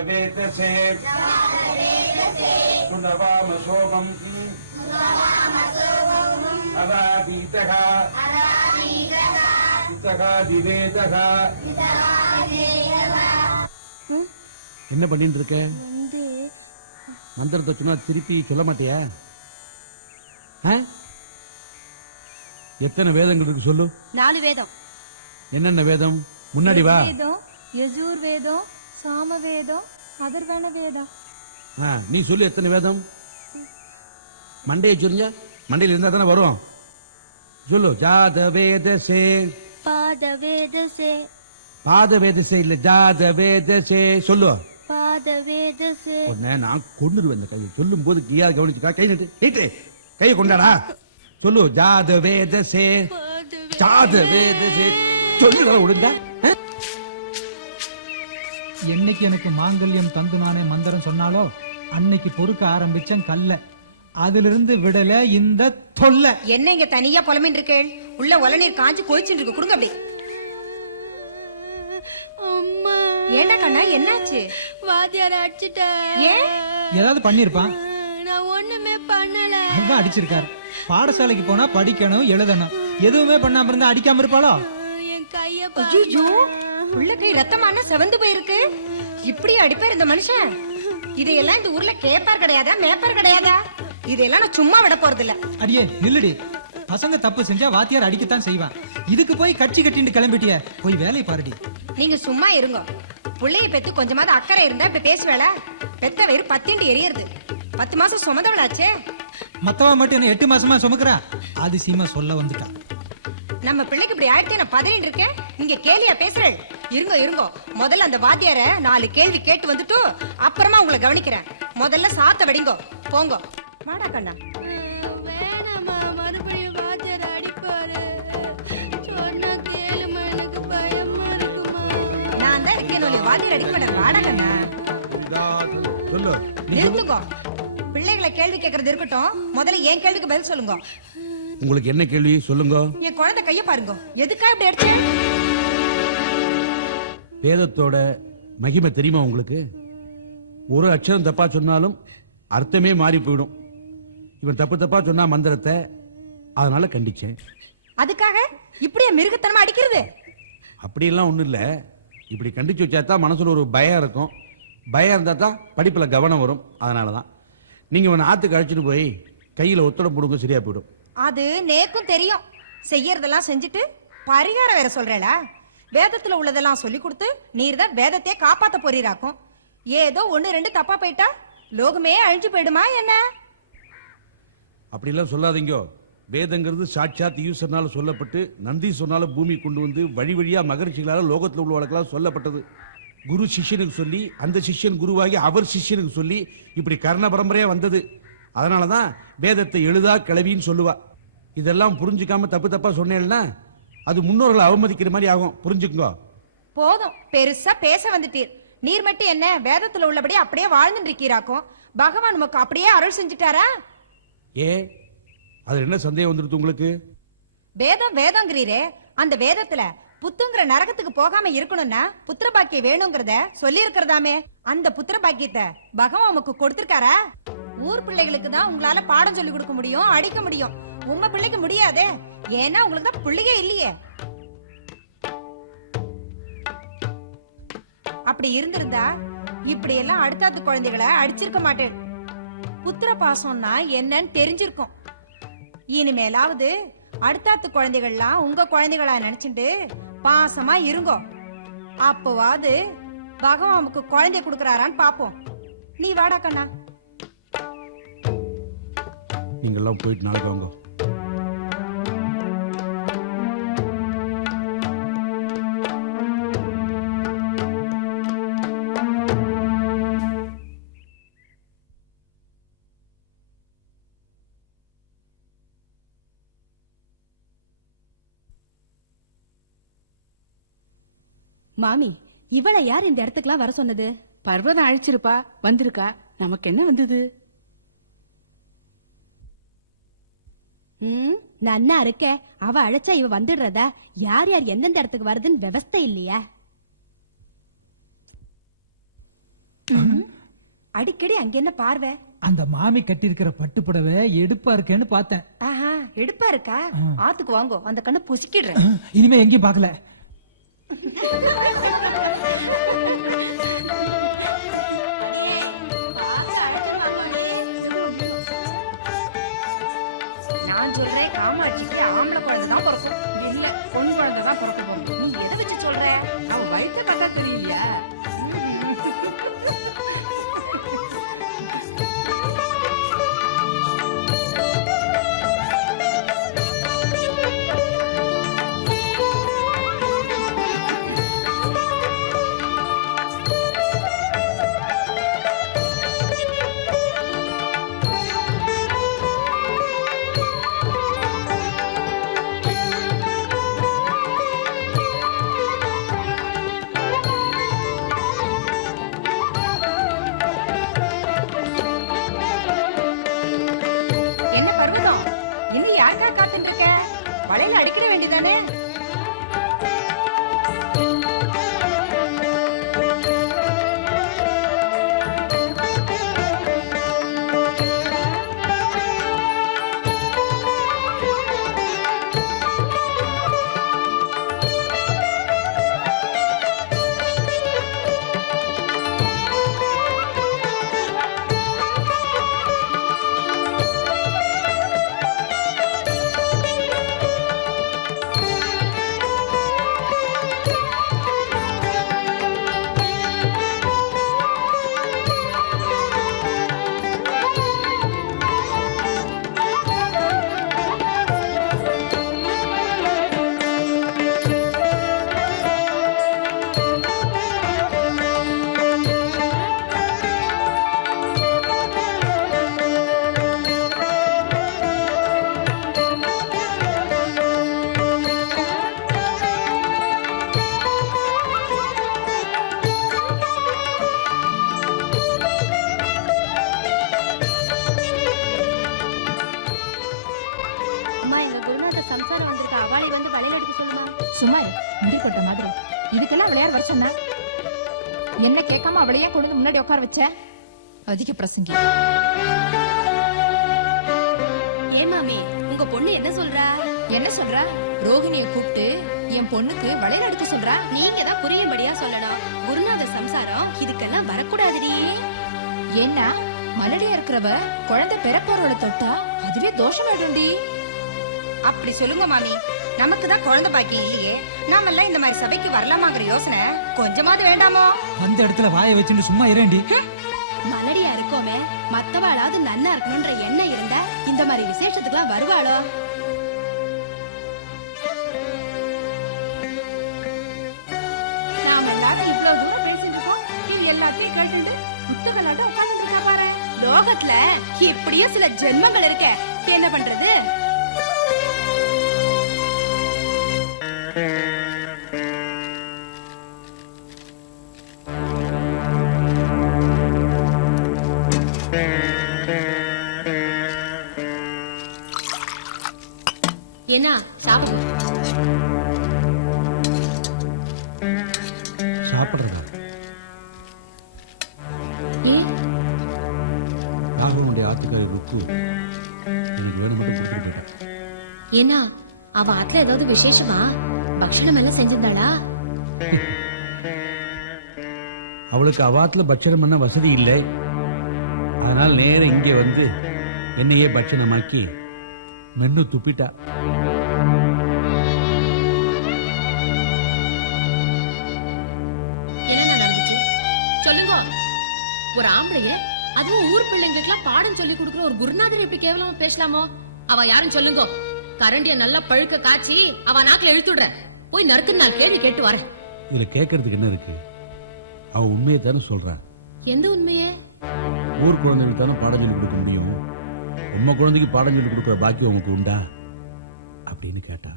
ஜாதவேதசே சுனவாம சோமம் அராதீதக இத்தகாதிவேதக. என்ன பண்ணிட்டு இருக்க? மந்திரத்தை சொன்னா திருப்பி சொல்ல மாட்டியா? எத்தனை வேதங்கள் இருக்கு சொல்லு? 4 வேதம். என்னென்ன வேதம்? முன்னாடி வா. யஜுர் வேதம், சாம வேதம், அதர்வண வேதம். நீ சொல்லு எத்தனை வேதம்? மண்டையை சொல்லுங்க, மண்டையில இருந்தா தானே வரும். சொல்லு. ஜாதவேதசே பாதவேதசே. பாதவேதசே இல்ல, ஜாதவேதசே சொல்லு. பாதவேதசே. நான் கொண்டுருவேன் இந்த கையை சொல்லும் போது கியா கவனிச்சுக்கா. கை நீட்டு, கையை கொண்டாடா. சொல்லு. ஜாதவேதசே ஜாதவேதசே சொல்லு. விடுங்க. என்னைக்கு எனக்கு மாங்கல்யம் தந்து நானே மந்திரம் சொன்னாலோ அன்னைக்கு பொறுக்க ஆரம்பிச்சேன் கல்ல. அதிலிருந்து விடல இந்த தொல்லை. என்ன இங்க தனியா புலமின் இருக்கேள்? உள்ள ஒலநீர் காஞ்சி கொதிச்சுட்டு இருக்கு, கொடுங்க அப்படி. அம்மா ஏண்டா கண்ணா, என்னாச்சு? வாத்தியார் அடிச்சிட்ட. ஏன்? ஏதாவது பண்ணிருப்பான். நான் ஒண்ணுமே பண்ணல. அதான் அடிச்சிருக்காரு. பாடசாலைக்கு போனா படிக்கணும், எழுதணும். எதுவுமே பண்ணாம இருந்தா அடிக்காம இருப்பாளோ? என் கைய ஐயோ, உள்ள கை ரத்தமான செவந்து போயிருக்கு. இப்படி அடிப்பார் இந்த மனுஷன்? இதையெல்லாம் இந்த ஊர்ல கேப்பார் கிடையாதா, மேப்பார் கிடையாதா? இதையெல்லாம் நான் சும்மா விட போறது இல்ல. அடியே நில்லுடி. பசங்க தப்பு செஞ்சா வாத்தியார் அடிக்கத்தான் செய்வான். இதுக்கு போய் கட்சி கட்டிட்டு கிளம்பிட்டிய, போய் வேலை பாருடி. நீங்க சும்மா இருங்க. பிள்ளைய பெத்து கொஞ்சமாவது அக்கறை இருந்தா இப்ப பேசுவேல. பெத்த வேறு 10 எரியறது. 10 மாசம் சுமந்தவளாச்சே. மத்தவா மட்டும் என்ன 8 மாசமா சுமக்குறா? அதிசயமா சொல்ல வந்துட்டா. நம்ம பிள்ளைக்கு இப்படி ஆயிடுச்சு, நான் பதறிட்டு இருக்கேன். நீங்க கேலியா பேசுறேன். இருங்க, முதல்ல அந்த வாத்தியார 4 கேள்வி கேட்டு வந்துட்டு அப்புறமா உங்களை கவனிக்கிறேன். முதல்ல சாத்த வெடிங்கோ, போங்க. வாடா கண்ணா. வேணாமா, மறுபடியும் வாத்தியார் அடிப்பாரு. சொன்னா கேளுமா, எனக்கு பயமா இருக்குமா. நான் தான் இருக்கேன், வாத்தியார் அடிக்க மாட்டேன். வாடா கண்ணா. சொல்லு. நிறுத்துக்கோ. பிள்ளைகளை கேள்வி கேட்கறது இருக்கட்டும், முதல்ல என் கேள்விக்கு பதில் சொல்லுங்க. உங்களுக்கு என்ன கேள்வி சொல்லுங்க. என் குழந்தை கைய பாருங்க. எதுக்கா இப்படி எடுத்து? வேதத்தோட மகிமை தெரியுமா உங்களுக்கு? ஒரு அக்ஷரம் தப்பா சொன்னாலும் அர்த்தமே மாறி போயிடும். இவன் தப்பா சொன்னா மந்திரத்தை, அதனால கண்டிச்சேன். அதுக்காக இப்படியே மிருகத்தனமா அடிக்கிறது? அப்படியெல்லாம் ஒண்ணும் இல்ல. இப்படி கண்டிச்சு வச்சாதான் மனசுல ஒரு பயம் இருக்கும். பயம் இருந்தா தான் படிப்புல கவனம் வரும். அதனாலதான் நீங்க இவன் ஆத்துக்கு அழைச்சிட்டு போய் கையில ஒத்தடம் போடுங்க, சரியா போயிடும். அது நேக்கும் தெரியும். செய்யறதெல்லாம் செஞ்சுட்டு பரிகாரம் வேற சொல்றேளா? வேதத்துல உள்ளதெல்லாம் சொல்லி கொடுத்து நீர் தான் வேதத்தையே காப்பாத்த போறீராக்கும். ஏதோ 1-2 தப்பா போயிட்டா லோகமே அழிஞ்சு போயிடுமா என்ன? அப்படிலாம் சொல்லாதீங்க. வேதங்கிறது சாட்சாத் ஈஸ்வரனால சொல்லப்பட்டு நந்தி சொன்னாலும் பூமி கொண்டு வந்து வழி வழியா மகரிஷிகளால லோகத்தில் உள்ளவர்களுக்கெல்லாம் சொல்லப்பட்டது. குரு சிஷ்யனுக்கு சொல்லி, அந்த சிஷ்யன் குருவாகி அவர் சிஷ்யனுக்கு சொல்லி, இப்படி கர்ண பரம்பரையா வந்தது. அதனாலதான் வேதத்தை எழுதா கிளவின்னு சொல்லுவா. இதெல்லாம் புரிஞ்சுக்காம தப்பா சொன்னேன்னா அது முன்னோர்களை அவமதிக்கிற மாதிரி ஆகும். புரிஞ்சுக்கோ. போதும், பெருசா பேச வந்துட்டீர். நீர் மட்டும் என்ன வேதத்துல உள்ளபடி அப்படியே வாழ்ந்துட்டு இருக்கீராக்கும். பகவான் நமக்கு அப்படியே அருள் செஞ்சுட்டாரா? அது என்ன சந்தேகம் வந்துருது உங்களுக்கு? வேதங்கிறீரே, அந்த வேதத்துல புத்துங்கிற நரகத்துக்கு போகாம இருக்கணும்னா புத்திர பாக்கியம் வேணுங்கிறத சொல்லி இருக்கிறதாமே. அந்த புத்திர பாக்கியத்தை பகவான் உமக்கு கொடுத்திருக்காரா? ஊர் பிள்ளைகளுக்கு தான் உங்களால பாடம் சொல்லி கொடுக்க முடியும், அடிக்க முடியும். உங்க பிள்ளைக்கு முடியாதே. ஏன்னா உங்களுக்கு தான் பிள்ளையே இல்லையே. அப்படி இருந்திருந்தா இப்படி எல்லாம் அடுத்தாத்து குழந்தைகளை அடிச்சிருக்க மாட்டேன். புத்திர பாசம்னா என்னன்னு தெரிஞ்சிருக்கும். இனிமேலாவது அடுத்தாத்து குழந்தைகள்லாம் உங்க குழந்தைகளா நினைச்சுட்டு பாசமா இருங்கோ. அப்பவாது பகவான் நமக்கு குழந்தை கொடுக்கறாரான்னு பாப்போம். நீ வாடா கண்ணா. நீங்கெல்லாம் போயிட்டு நாளைக்கு வாங்க. மாமி, இவளை யார் இந்த இடத்துக்குலாம் வர சொன்னது? பர்வதம் அழைச்சிருப்பா, வந்திருக்கா. நமக்கு என்ன வந்தது? நன்னா இருக்க. அவ அழைச்சா இவ வந்துடுறதா? யார் யார் எந்தெந்த இடத்துக்கு வருதுன்னு விவஸ்தை இல்லையா? அடிக்கடி அங்க என்ன பார்வை? அந்த மாமி கட்டியிருக்கிற பட்டு புடவை எடுப்பா இருக்கேன்னு பார்த்தேன். ஆஹா, எடுப்பா இருக்கா? ஆத்துக்கு வாங்கோ, அந்த கண்ணை புசிக்கிடுறேன். இனிமே எங்கேயும் பார்க்கல. நான் சொல்றேன், காமாட்சிக்கு ஆம்பளை குழந்தைதான் பிறக்கும். இல்ல பொன் குழந்தைதான் பிறக்க போகுது. நீ எதை வச்சு சொல்ற? அவ வயிற்ற கட்டா தெரியலையா? என்ன பர்வதம், இன்னும் யாருக்கா காத்துட்டு இருக்க? வளையல அடிக்கிட வேண்டியதானே? சும்மா முடி கொட்ட மாதிரி இதுக்கெல்லாம் அவளை யார் வர சொன்னா? என்ன கேட்காம அவளையே கொண்டு வந்து முன்னாடி உட்கார வச்ச? அதிக பிரசங்கி. ஏன் மாமி, உங்க பொண்ணு என்ன சொல்றா? என்ன சொல்றா? ரோகிணிய கூப்பிட்டு என் பொண்ணுக்கு வளையல் எடுக்க சொல்றா. நீங்க தான் புரியும்படியா சொல்லணும். குருநாதர் சம்சாரம் இதுக்கெல்லாம் வரக்கூடாதுடி. ஏன்னா மலடியா இருக்கிறவ குழந்தை பெறப்போறவளை தொட்டா அதுவே தோஷம் ஆயிடும்டி. அப்படி சொல்லுங்க மாமி. நமக்கு தான் குழந்தை பாக்கியம் இல்லையே, நாமெல்லாம் இந்த மாதிரி சபைக்கு வரலாமாங்கிற யோசனை கொஞ்சமாவது வேண்டாமோ? அந்த இடத்துல வாயை வச்சுட்டு சும்மா இரேண்டி. மலடியா இருக்கோமே, மத்தவாளாவது நன்னா இருக்கணும்ன்ற எண்ணம் இருந்தா இந்த மாதிரி விசேஷத்துக்குலாம் வருவாளோ? நாம எல்லாரும் இவ்வளவு தூரம் பேசிட்டு இருக்கோம். நீ எல்லாத்தையும் கேட்டுட்டு புத்தகலாட்ட உட்கார்ந்து இருக்கா பாரு. லோகத்துல இப்படியும் சில ஜென்மங்கள் இருக்க, என்ன பண்றது? என்ன சாப்பிடு. சாப்பிட்றதா? ஏன்? ராகவனுடைய ஆத்துக்காரி ருக்கு எனக்கு வேணும் மட்டும் கொடுத்துட்டு போயிட்டேன். ஏன்னா அவ ஆத்துல ஏதாவது விசேஷமா? பக்ஷணம் எல்லாம் செஞ்சிருந்தாளா? அவளுக்கு அவாத்துல பட்சணம் பண்ண வசதி இல்லை. அதனால் நேரம் இங்கே வந்து என்னையே பட்சணமாக்கி மென்னு துப்பிட்டா. என்ன நடந்துச்சு சொல்லுங்க. ஒரு ஆம்பளைய, அதுவும் ஊர் பிள்ளைங்களுக்குலாம் பாடம் சொல்லி கொடுக்குற ஒரு குருநாதர் எப்படி கேவலமா பேசலாமோ? அவ யாரும் சொல்லுங்க. கரண்டிய நல்லா பழுக்க காய்ச்சி அவ நாக்குல இழுத்துடுற. போய் நறுக்கு நான் கேள்வி கேட்டு வரேன். இதுல கேட்கறதுக்கு என்ன இருக்கு? அவ உண்மையை தானே சொல்றான். எந்த உண்மையே? ஊர் குழந்தைகளுக்கு தானே பாடம் சொல்லி கொடுக்க முடியும். உண்மை குழந்தைக்கு பாடம் சொல்லி கொடுக்குற பாக்கியம் உனக்கு உண்டா அப்படின்னு கேட்டா.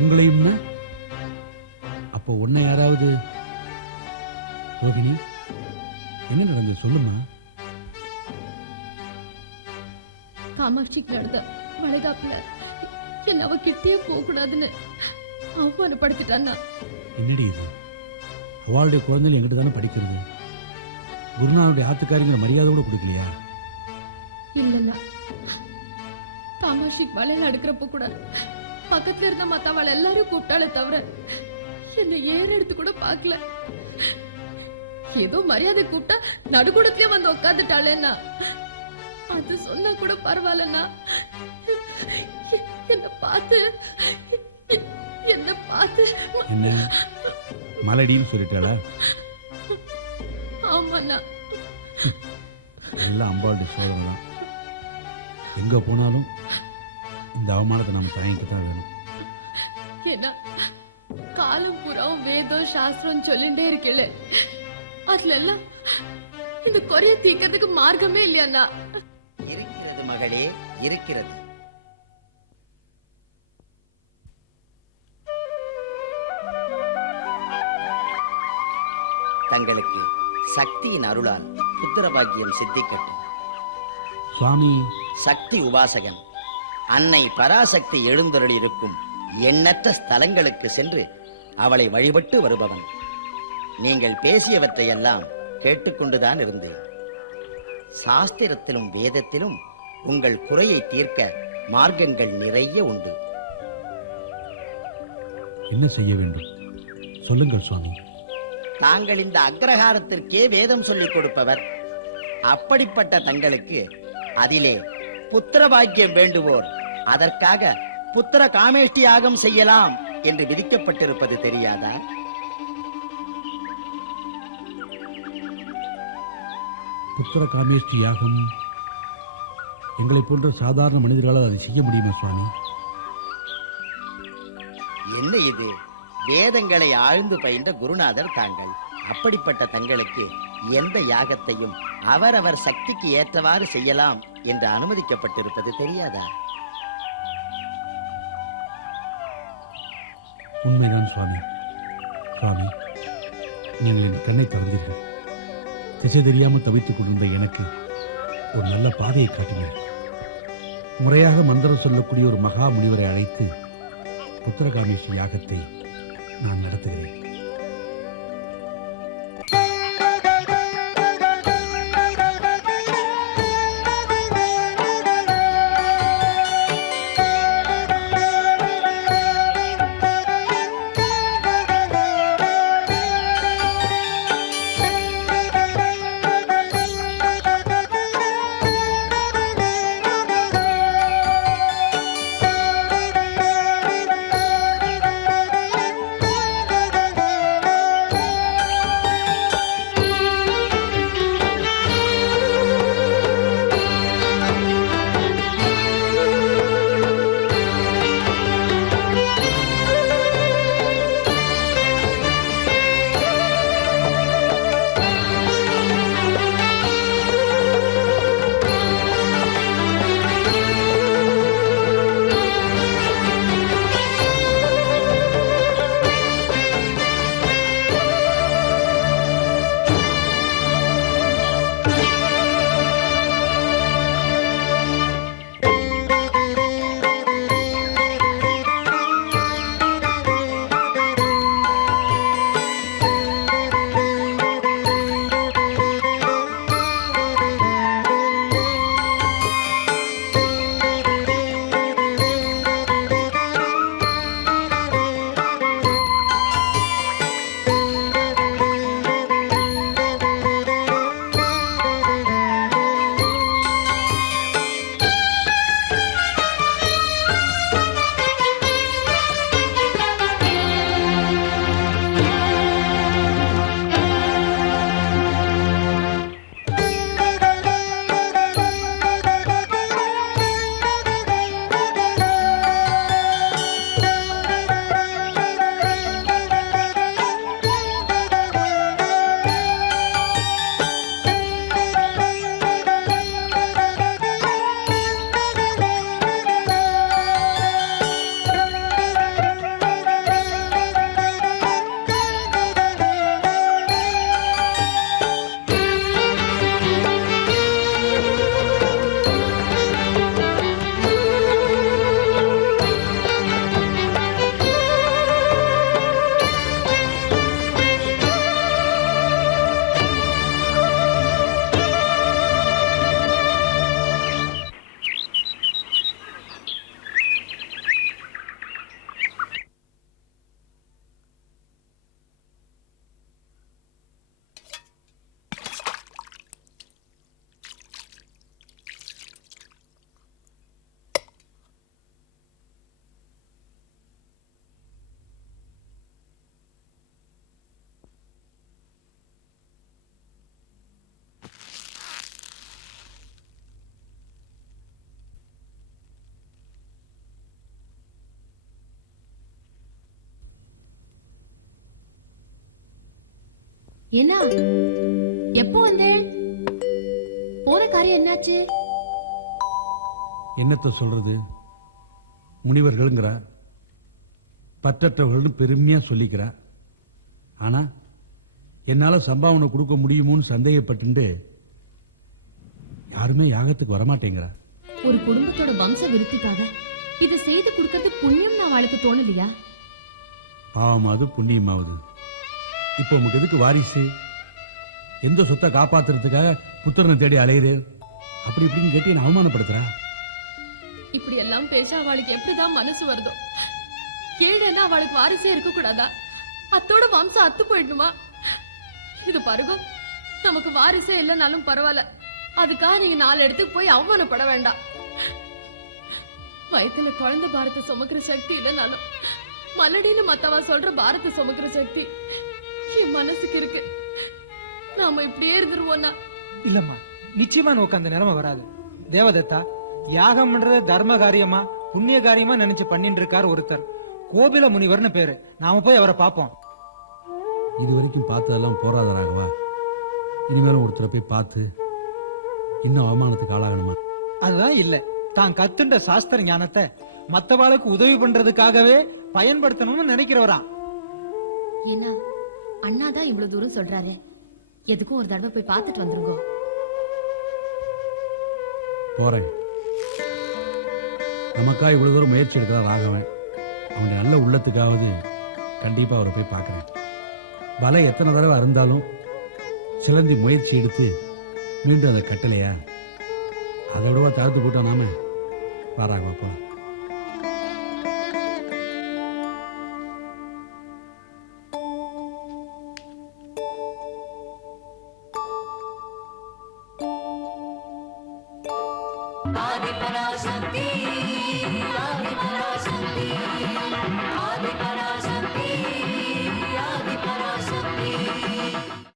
உங்களையும் அப்போ உன்னை யாராவது? ரோகிணி, என்ன நடந்தது சொல்லுமா. காமாட்சிக்கு நடந்த வளைகாப்புல என்ன அவ கிட்டே போக கூடாதுன்னு அவமானப்படுத்திட்டான்னா. என்னடி இது? அவளுடைய குழந்தைகள் எங்கிட்ட தானே படிக்கிறது. குருநாதனுடைய ஆத்துக்காரிங்கிற மரியாதை கூட கொடுக்கலையா? இல்லன்னா தாமாஷிக் வளையல் அடுக்கிறப்ப கூட பக்கத்துல இருந்த மத்தவள் எல்லாரும் கூப்பிட்டாலே தவிர என்ன ஏற எடுத்து கூட பார்க்கல. ஏதோ மரியாதை கூப்பிட்டா நடுக்கூடத்திலே வந்து உட்காந்துட்டாளேன்னா அது சொன்னா கூட பரவாயில்லண்ணா. என்ன பார்த்து என்ன மலடின்னு சொல்லிட்டாளா? ஆமாண்ணா. எல்லாம் அம்பாளுடைய சோதனை தான். எங்க போனாலும் இந்த அவமானத்தை நம்ம தாங்கிட்டு தான் வேணும். ஏன்னா காலம் புறாவும் வேதம் சாஸ்திரம் சொல்லிட்டே இருக்கல, அதுல எல்லாம் இந்த குறைய தீக்கிறதுக்கு மார்க்கமே இல்லையாண்ணா. இருக்கிறது மகளே, இருக்கிறது. தங்களுக்கு சக்தியின் அருளால் புத்திர பாக்கியம் சித்திக்கட்டும். சுவாமி, சக்தி உபாசகன் அன்னை பராசக்தி எழுந்தருளி இருக்கும் எண்ணற்ற ஸ்தலங்களுக்கு சென்று அவளை வழிபட்டு வருபவன். நீங்கள் பேசியவற்றையெல்லாம் கேட்டுக்கொண்டுதான் இருந்தேன். சாஸ்திரத்திலும் வேதத்திலும் உங்கள் குறையை தீர்க்க மார்க்கங்கள் நிறைய உண்டு. என்ன செய்ய வேண்டும் சொல்லுங்கள் சுவாமி. தாங்கள் இந்த அக்ரஹாரத்திற்கே வேதம் சொல்லிக் கொடுப்பவர். அப்படிப்பட்ட தங்களுக்கு அதிலே புத்திர பாக்கியம் வேண்டுவோர் அதற்காக புத்திர காமேஷ்டி யாகம் செய்யலாம் என்று விதிக்கப்பட்டிருப்பது தெரியாதா? புத்திர காமேஷ்டி யாகம் எங்களை போன்ற சாதாரண மனிதர்களால் அதை செய்ய முடியுமா சுவாமி? என்ன இது? வேதங்களை ஆழ்ந்து பயின்ற குருநாதர் தாங்கள். அப்படிப்பட்ட தங்களுக்கு எந்த யாகத்தையும் அவரவர் சக்திக்கு ஏற்றவாறு செய்யலாம் என்று அனுமதிக்கப்பட்டிருப்பது தெரியாதா? உண்மைதான் சுவாமி. சுவாமி, நீங்கள் என் கண்ணை திறந்தீர்கள். திசை தெரியாமல் தவித்துக் கொண்டிருந்த எனக்கு ஒரு நல்ல பாதையை காட்டினேன். முறையாக மந்திரம் சொல்லக்கூடிய ஒரு மகா முனிவரை அழைத்து புத்திரகாமேஸ்வரி யாகத்தை நான் நடத்துகிறேன். என்ன எப்போ வந்தேன்? போன காரியம் என்னாச்சு? என்னத்த சொல்றது, முனிவர்கள்ங்கிறா, பற்றற்றவர்கள்னு பெருமையா சொல்லிக்கிறா. ஆனா என்னால சம்பாவனை கொடுக்க முடியுமோன்னு சந்தேகப்பட்டு யாருமே யாகத்துக்கு வரமாட்டேங்கிறா. ஒரு குடும்பத்தோட வம்ச விருத்திக்காக இதை செய்து கொடுக்கறது புண்ணியம் அவளுக்கு தோணலையா? பாவமாவது புண்ணியமாவது. இப்போ உங்களுக்கு எதுக்கு வாரிசு? எந்த சொத்தை காப்பாத்துறதுக்காக புத்திரனை தேடி அலையிறேன் அப்படி இப்படின்னு கேட்டு என்ன அவமானப்படுத்துறா. இப்படி எல்லாம் பேச அவளுக்கு எப்படிதான் மனசு வருதோ? கேடுன்னா அவளுக்கு வாரிசே இருக்க கூடாதா? அத்தோட வம்சம் அத்து போயிடுமா? இது பாருங்க, நமக்கு வாரிசே இல்லைனாலும் பரவாயில்ல, அதுக்காக நீங்க 4 இடத்துக்கு போய் அவமானப்பட வேண்டாம். வயித்துல குழந்தை பாரத்தை சுமக்கிற சக்தி இல்லைனாலும் மலடின்னு மத்தவா சொல்ற பாரத்தை சுமக்கிற சக்தி என் மனசுக்கு இருக்கு. நாம இப்படியே இருந்துருவோம்னா? இல்லம்மா, நிச்சயமா நோக்கு அந்த நிலைமை வராது. தேவதத்தா, யாகம்ன்றது தர்ம காரியமா புண்ணிய காரியமா நினைச்சு பண்ணிட்டு இருக்காரு ஒருத்தர், கோபில முனிவர்னு பேரு. நாம போய் அவரை பார்ப்போம். இது வரைக்கும் பார்த்ததெல்லாம் போராத ராகவா, இனிமேலும் ஒருத்தரை போய் பார்த்து இன்னும் அவமானத்துக்கு ஆளாகணுமா? அதுதான் இல்ல, தான் கத்துண்ட சாஸ்திர ஞானத்தை மத்தவாளுக்கு உதவி பண்றதுக்காகவே பயன்படுத்தணும்னு நினைக்கிறவராம். ஏன்னா அண்ணாதான் இவ்வளவு தூரம் சொல்றாரு, எதுக்கும் ஒரு தடவை போய் பார்த்துட்டு வந்துருங்க. போறேன். நமக்கா இவ்வளவு தூரம் முயற்சி எடுக்கிறான் ராகவன், அவனுடைய நல்ல உள்ளத்துக்காவது கண்டிப்பா அவரை போய் பார்க்கிறேன். பல எத்தனை தடவை இருந்தாலும் சிலந்தி முயற்சி எடுத்து மீண்டும் அதை கட்டலையா, அதை விடவா தாழ்த்து போட்டா நாம. பாராகவா போ. ஆதிபராசக்தி